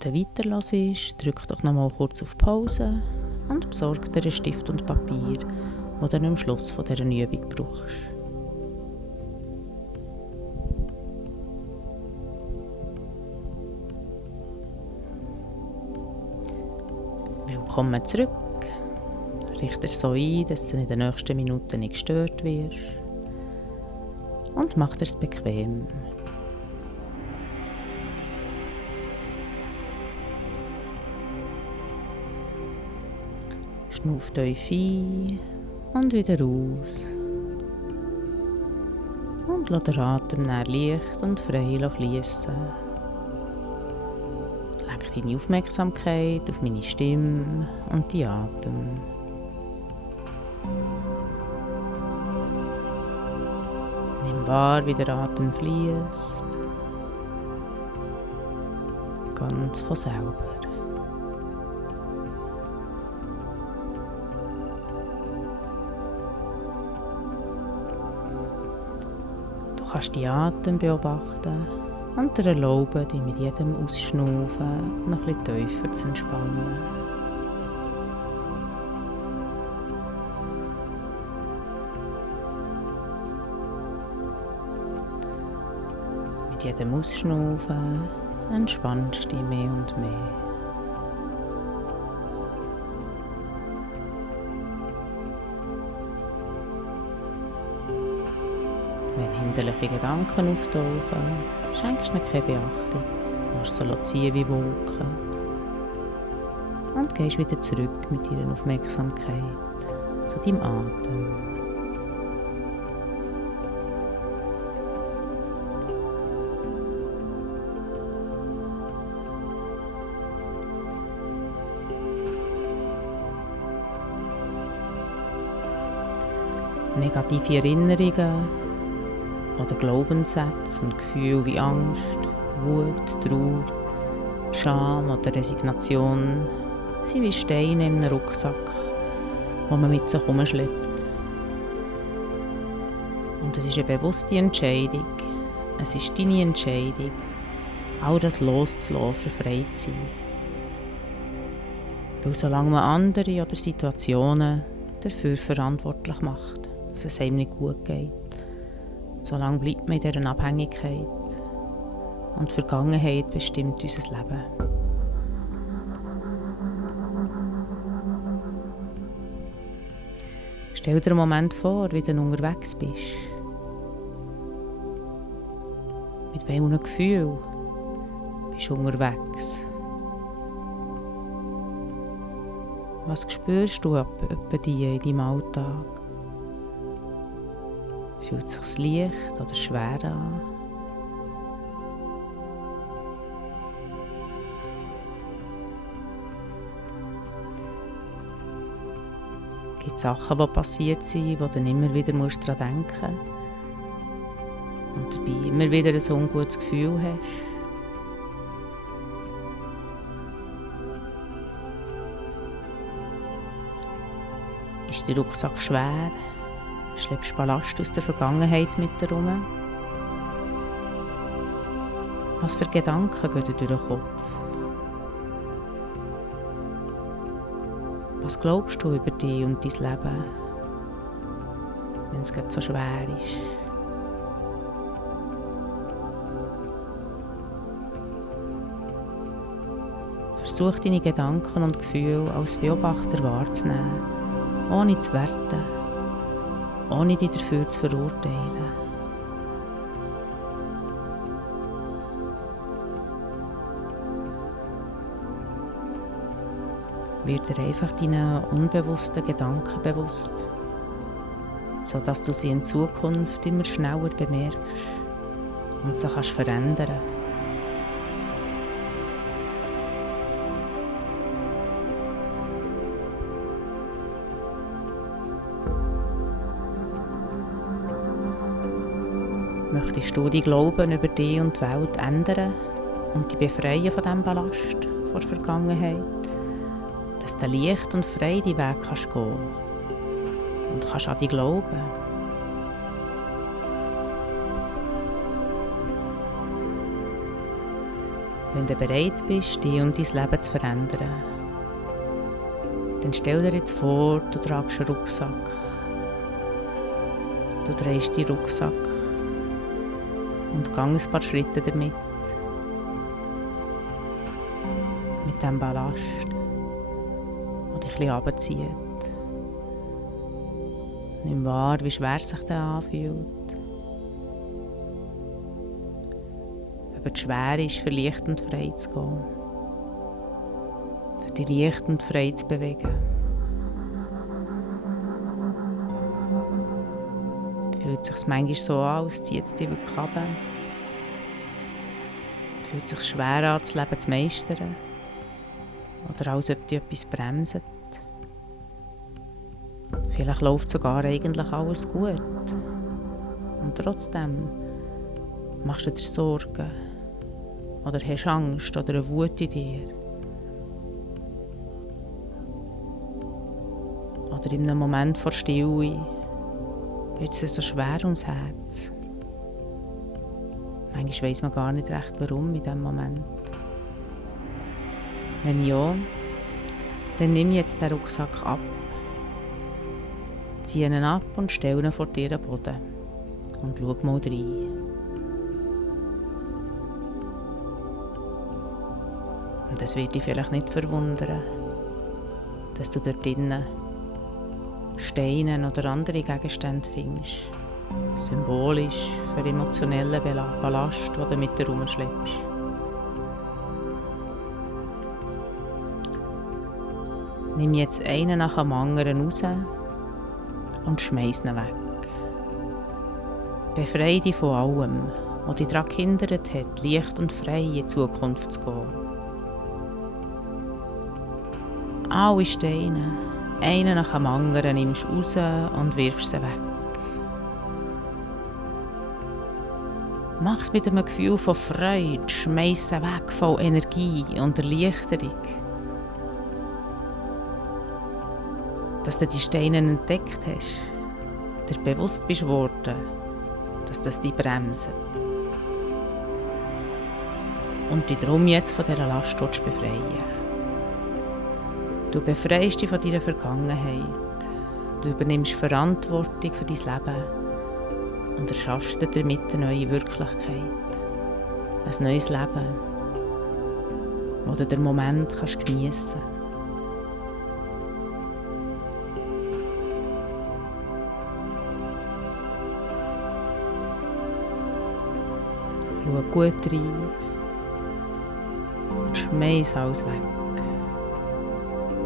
du weiterhörst, drück doch noch mal kurz auf Pause und besorg dir einen Stift und Papier, den du am Schluss von dieser Übung brauchst. Willkommen zurück. Richte dich so ein, dass du in den nächsten Minuten nicht gestört wirst. Und mach dir es bequem. Schnuff tief ein und wieder aus. Und lass den Atem dann leicht und frei fließen. Lenk deine Aufmerksamkeit auf meine Stimme und die Atem. Nimm wahr, wie der Atem fließt. Ganz von selber. Du kannst die Atem beobachten und dir erlauben, dich mit jedem Ausschnaufen noch etwas tiefer zu entspannen. Mit jedem Ausschnaufen entspannst du dich mehr und mehr. Wenn hinderliche Gedanken auftauchen, schenkst du ihnen keine Beachtung. Lass sie ziehen wie Wolken. Und gehst wieder zurück mit deiner Aufmerksamkeit zu deinem Atem. Negative Erinnerungen oder Glaubenssätze und Gefühle wie Angst, Wut, Trauer, Scham oder Resignation sind wie Steine in einem Rucksack, den man mit sich herumschleppt. Und es ist eine bewusste Entscheidung, es ist deine Entscheidung, all das loszulassen, für frei zu sein. Weil solange man andere oder Situationen dafür verantwortlich macht, dass es einem nicht gut geht, solange bleibt man in dieser Abhängigkeit und die Vergangenheit bestimmt unser Leben. Stell dir einen Moment vor, wie du unterwegs bist. Mit welchem Gefühl bist du unterwegs? Was spürst du bei dir in deinem Alltag? Fühlt es sich leicht oder schwer an? Gibt es Sachen, die passiert sind, wo du immer wieder daran denken musst und dabei immer wieder ein ungutes Gefühl hast? Ist der Rucksack schwer? Schleppst du Ballast aus der Vergangenheit mit dir herum? Was für Gedanken gehen dir durch den Kopf? Was glaubst du über dich und dein Leben, wenn es gerade so schwer ist? Versuch deine Gedanken und Gefühle als Beobachter wahrzunehmen, ohne zu werten, ohne dich dafür zu verurteilen. Wird dir einfach deine unbewussten Gedanken bewusst, sodass du sie in Zukunft immer schneller bemerkst und sie kannst verändern. Möchtest du die Glauben über dich und die Welt ändern und dich befreien von diesem Ballast von der Vergangenheit? Dass du leicht und frei deinen Weg kannst gehen und kannst an dich glauben. Wenn du bereit bist, dich und dein Leben zu verändern, dann stell dir jetzt vor, du tragst einen Rucksack. Du drehst deinen Rucksack und geh ein paar Schritte damit. Mit diesem Ballast, der dich ein bisschen runterzieht. Nimm wahr, wie schwer sich das anfühlt. Ob es schwer ist, für leicht und frei zu gehen. Für dich leicht und frei zu bewegen. Fühlt es sich manchmal so an, als zieht es dich wirklich runter. Fühlt es sich schwer an, das Leben zu meistern. Oder als ob dich etwas bremst. Vielleicht läuft sogar eigentlich alles gut. Und trotzdem machst du dir Sorgen. Oder hast Angst oder eine Wut in dir. Oder in einem Moment vor Stille wird es so schwer ums Herz. Manchmal weiss man gar nicht recht, warum in diesem Moment. Wenn ja, dann nimm jetzt den Rucksack ab. Zieh ihn ab und stell ihn vor dir am Boden. Und schau mal rein. Und es wird dich vielleicht nicht verwundern, dass du dort drinnen Steine oder andere Gegenstände findest. Symbolisch für emotionellen Ballast, den du mit dir herumschleppst. Nimm jetzt einen nach dem anderen raus und schmeiß ihn weg. Befreie dich von allem, was dich daran gehindert hat, leicht und frei in die Zukunft zu gehen. Alle Steine, einen nach dem anderen, nimmst du raus und wirfst sie weg. Mach es mit einem Gefühl von Freude, schmeiß sie weg, voll Energie und Erleichterung. Dass du die Steine entdeckt hast, dir bewusst bist worden, dass das dich bremst. Und dich darum jetzt von dieser Last befreien. Du befreist dich von deiner Vergangenheit. Du übernimmst Verantwortung für dein Leben und erschaffst dir damit eine neue Wirklichkeit. Ein neues Leben, wo du den Moment geniessen kannst. Schau gut rein und schmeiß alles weg,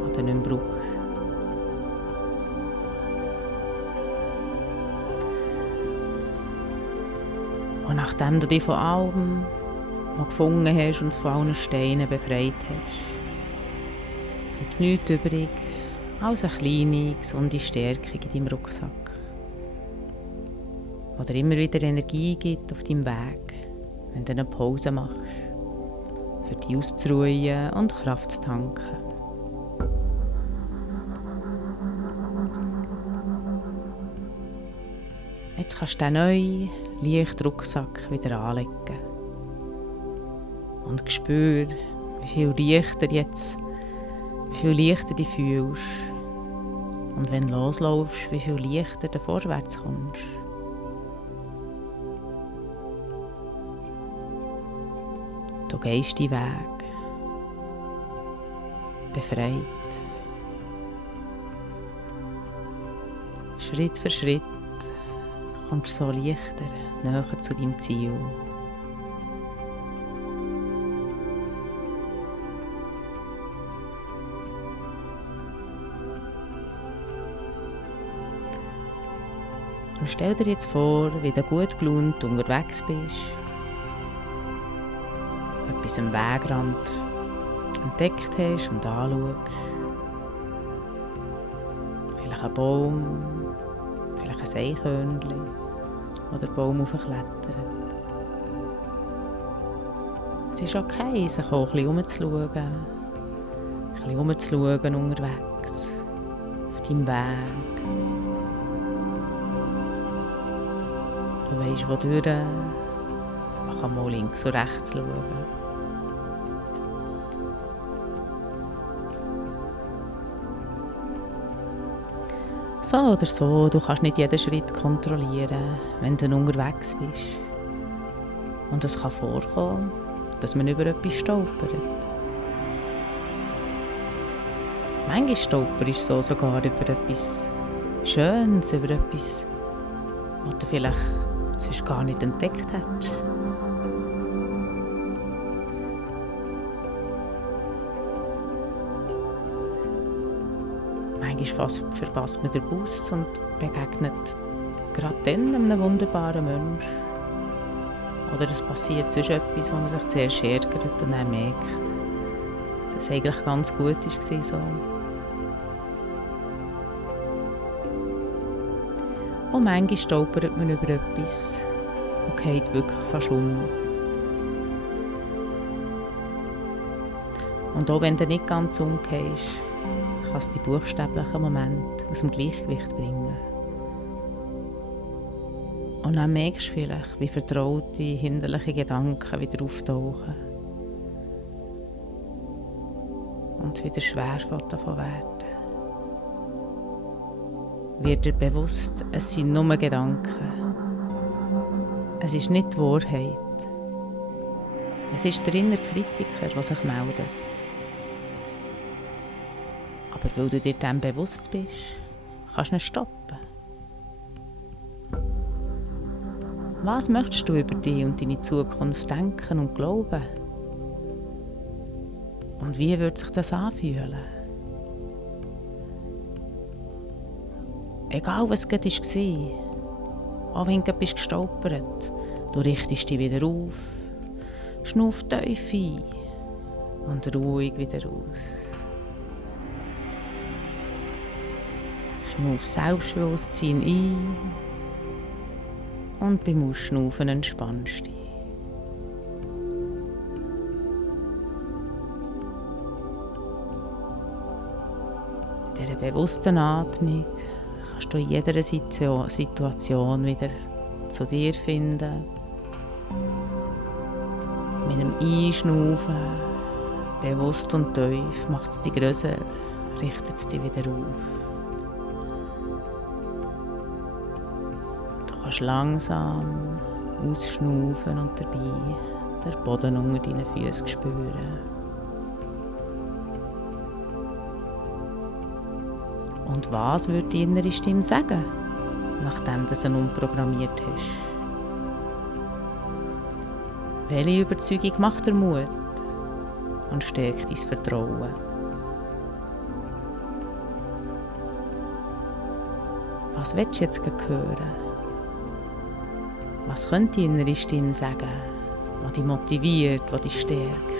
was du nicht mehr brauchst. Und nachdem du dich von allem, was du gefunden hast und von allen Steinen befreit hast, bleibt nichts übrig als eine kleine, gesunde Stärkung in deinem Rucksack, die dir immer wieder Energie gibt auf deinem Weg, wenn du eine Pause machst, für dich auszuruhen und Kraft zu tanken. Jetzt kannst du den neuen, leichten Rucksack wieder anlegen. Und spür, wie viel leichter du fühlst. Und wenn du loslaufst, wie viel leichter du vorwärts kommst. Du gehst deinen Weg, befreit. Schritt für Schritt kommst du so leichter näher zu deinem Ziel. Und stell dir jetzt vor, wie du gut gelaunt unterwegs bist, etwas am Wegrand entdeckt hast und anschaust. Vielleicht ein Baum, vielleicht ein Eichhörnchen oder ein Baum hochklettert. Es ist okay, sich auch ein bisschen umzuschauen unterwegs, auf deinem Weg. Du weisst, wo durch, man kann mal links und rechts schauen. So oder so, du kannst nicht jeden Schritt kontrollieren, wenn du unterwegs bist. Und es kann vorkommen, dass man über etwas stolpert. Manchmal stolperst du so sogar über etwas Schönes, über etwas, was du vielleicht sonst gar nicht entdeckt hättest. Manchmal verpasst man den Bus und begegnet gerade dann einem wunderbaren Menschen. Oder es passiert sonst etwas, wo man sich zuerst ärgert und dann merkt, dass es eigentlich ganz gut war. So. Und manchmal stolpert man über etwas und geht wirklich fast um. Und auch wenn du nicht ganz umgehst, kann es die buchstäblichen Momente aus dem Gleichgewicht bringen. Und dann merkst du vielleicht, wie vertraute, hinderliche Gedanken wieder auftauchen. Und es wieder schwer davon werden. Wird dir bewusst, es sind nur Gedanken. Es ist nicht die Wahrheit. Es ist der innere Kritiker, der sich meldet. Aber weil du dir dem bewusst bist, kannst du ihn stoppen. Was möchtest du über dich und deine Zukunft denken und glauben? Und wie wird sich das anfühlen? Egal was gerade war, auch wenn du gestolpert bist, du richtest dich wieder auf, schnuff tief ein und ruhig wieder aus. Schnuff Selbstbewusstsein ein und beim Ausschnaufen entspannst du dich. In dieser bewussten Atmung kannst du in jeder Situation wieder zu dir finden. Mit dem Einschnaufen, bewusst und tief, macht es dich grösser, richtet es dich wieder auf. Du kannst langsam ausschnaufen und dabei den Boden unter deinen Füßen spüren. Und was würde die innere Stimme sagen, nachdem du sie umprogrammiert hast? Welche Überzeugung macht dir Mut und stärkt dein Vertrauen? Was willst du jetzt hören? Was könnte die innere Stimme sagen, die dich motiviert, die dich stärkt?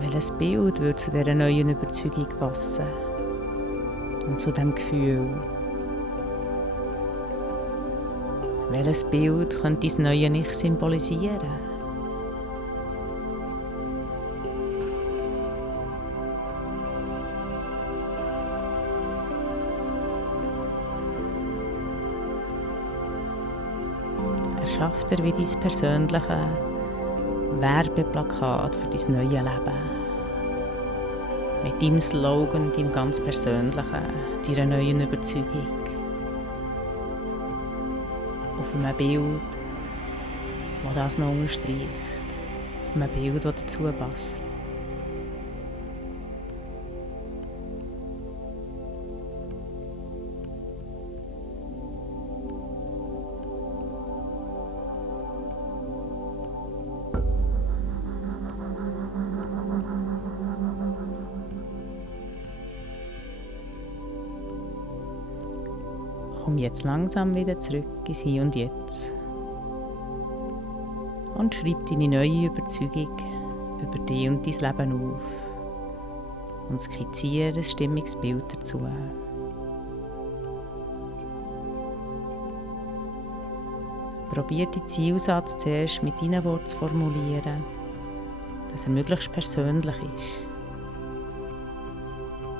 Welches Bild würde zu dieser neuen Überzeugung passen? Und zu diesem Gefühl? Welches Bild könnte dein neues Ich symbolisieren? Erschaff dir wie dein persönliches Werbeplakat für dein neues Leben. Mit deinem Slogan, deinem ganz persönlichen, deiner neuen Überzeugung. Auf einem Bild, das das noch unterstreicht. Auf einem Bild, das dazu passt. Komm jetzt langsam wieder zurück ins Hier und Jetzt und schreib deine neue Überzeugung über dich und dein Leben auf und skizziere ein stimmiges Bild dazu. Probier den Zielsatz zuerst mit deinen Worten zu formulieren, dass er möglichst persönlich ist.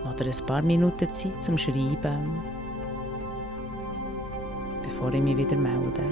Oder ein paar Minuten Zeit zum Schreiben, bevor ich mich wieder melde.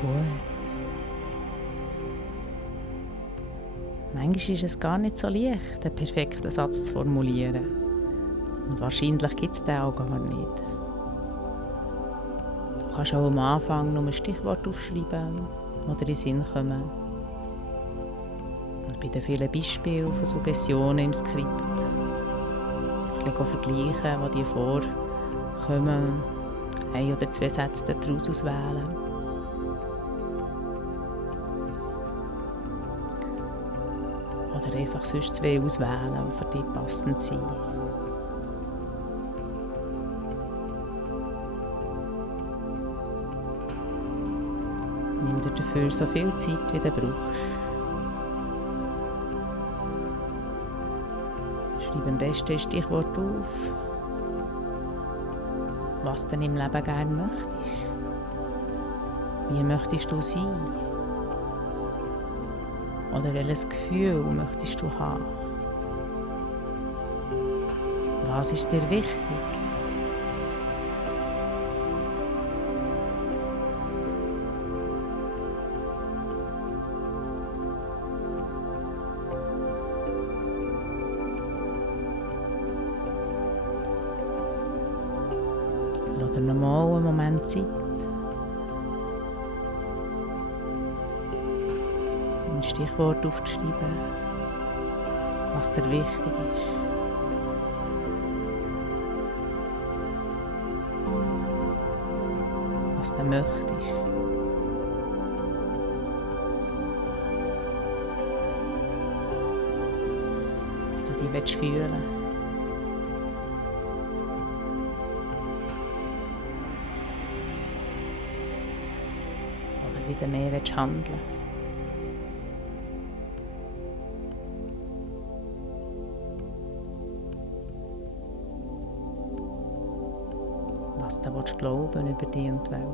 Gut. Manchmal ist es gar nicht so leicht, einen perfekten Satz zu formulieren. Und wahrscheinlich gibt es den auch gar nicht. Du kannst auch am Anfang nur ein Stichwort aufschreiben, die dir in den Sinn kommen. Und bei den vielen Beispielen von Suggestionen im Skript ein bisschen vergleichen, die dir vorkommen, 1 oder 2 Sätze daraus auswählen. Oder einfach sonst 2 auswählen, die für dich passend sind. Nimm dir dafür so viel Zeit, wie du brauchst. Schreib am besten ein Stichwort auf, was du im Leben gerne möchtest. Wie möchtest du sein? Oder welches Gefühl möchtest du haben? Was ist dir wichtig? Lass dir nochmal einen Moment Zeit. Ein Stichwort aufzuschreiben, was dir wichtig ist. Was du möchtest. Wie du dich fühlen willst. Oder wie du mehr handeln willst. Was du glauben über dich und die Welt.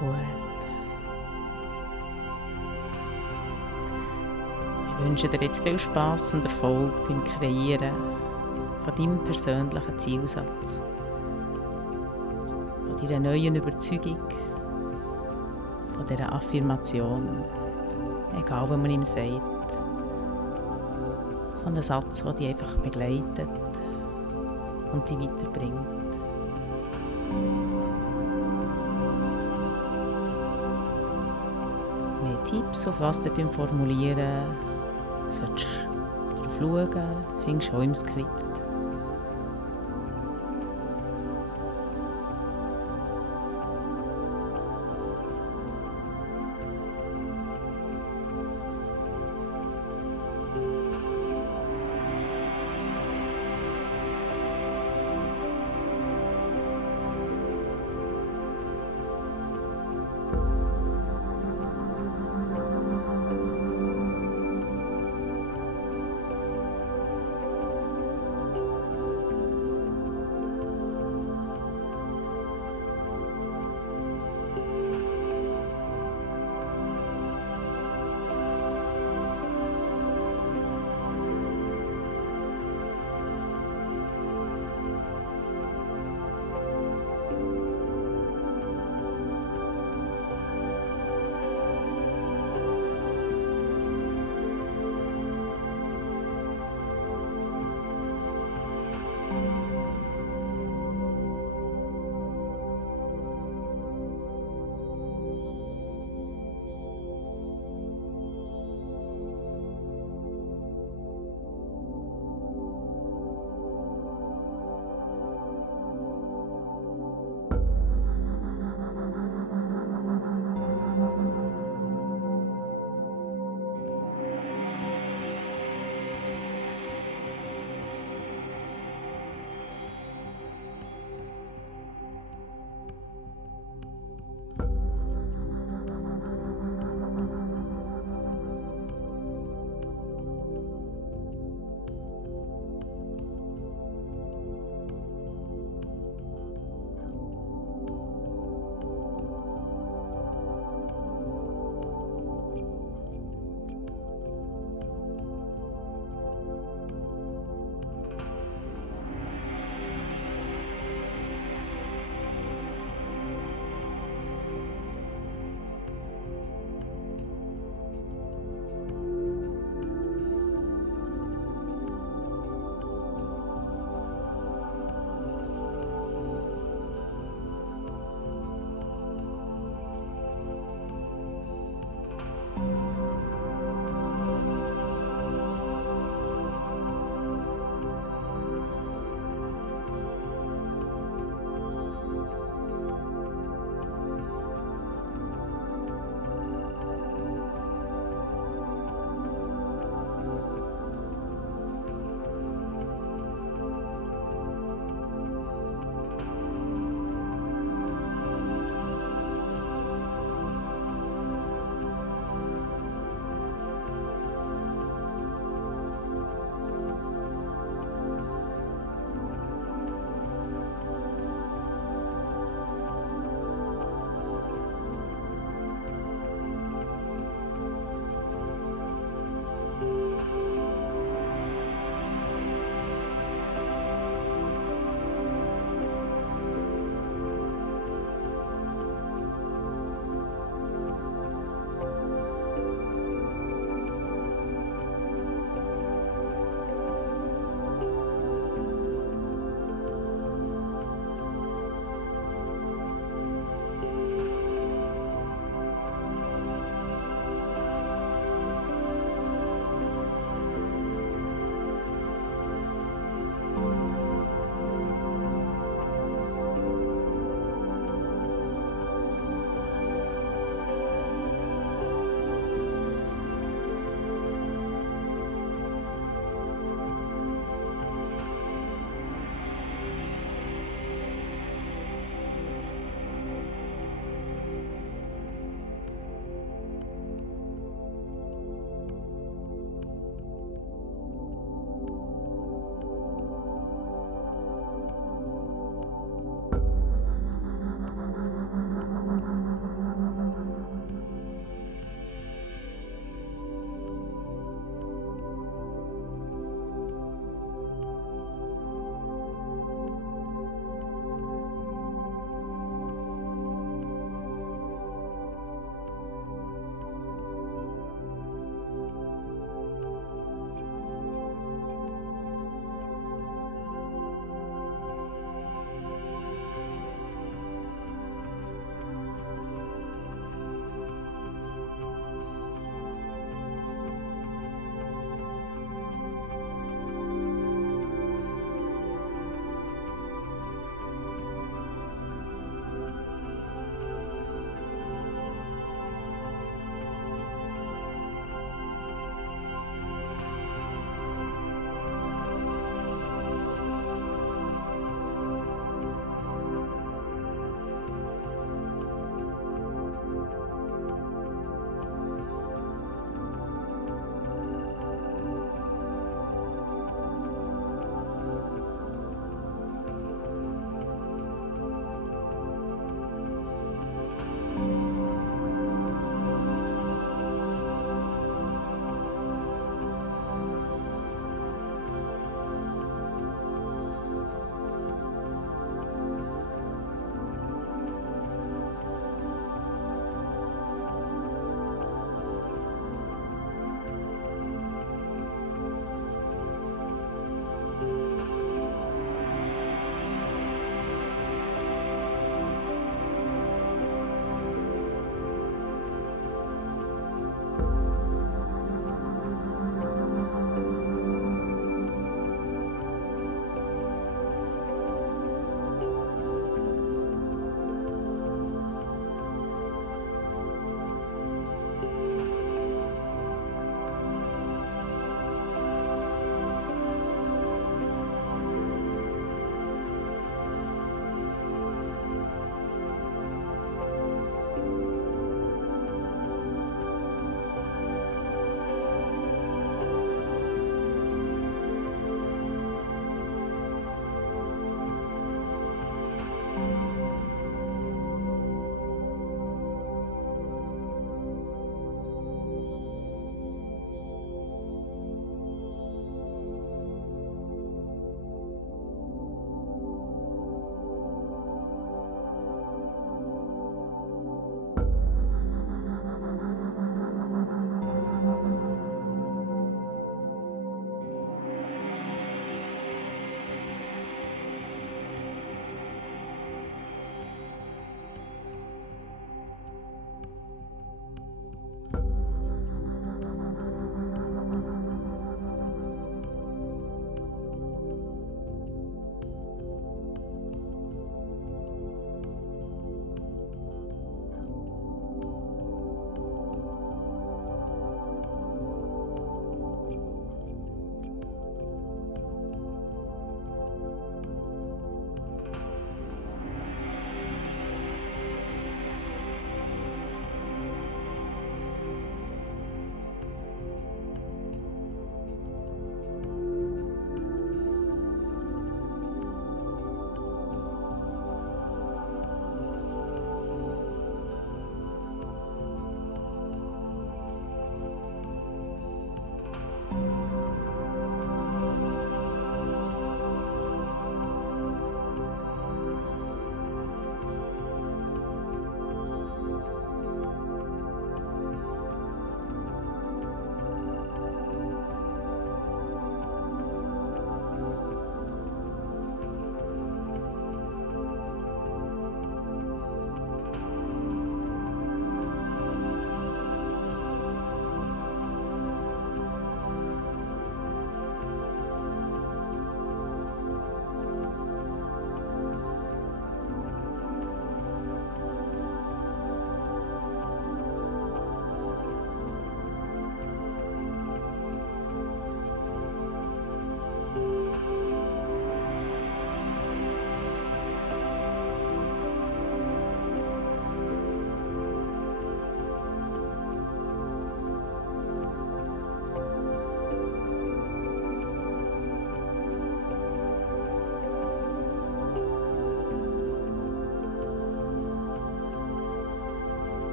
Gut. Ich wünsche dir jetzt viel Spass und Erfolg beim Kreieren von deinem persönlichen Zielsatz, von deiner neuen Überzeugung, von dieser Affirmation, egal was man ihm sagt. So ein Satz, der dich einfach begleitet und dich weiterbringt. Mehr Tipps, auf was du beim Formulieren solltest darauf schauen, findest du auch im Skript.